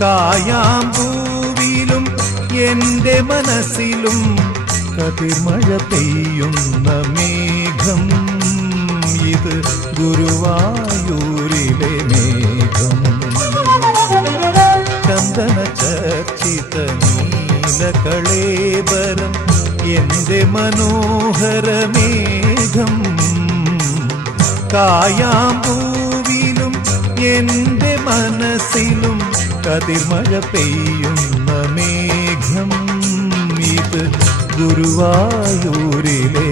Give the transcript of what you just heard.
കായാമ്പൂവിലും എന്റെ മനസ്സിലും കതിർമഴ പെയ്യുന്ന മേഘം. ഇത് ഗുരുവായൂരിലെ മേഘം. ചന്ദന ചർച്ചിത നീലകളേബരം എന്റെ മനോഹര മേഘം. കായാമ്പൂവിലും എന്റെ മനസ്സിലും കതിർമഴ പെയ്യുന്ന മേഘം. ഇത് ഗുരുവായൂരിലെ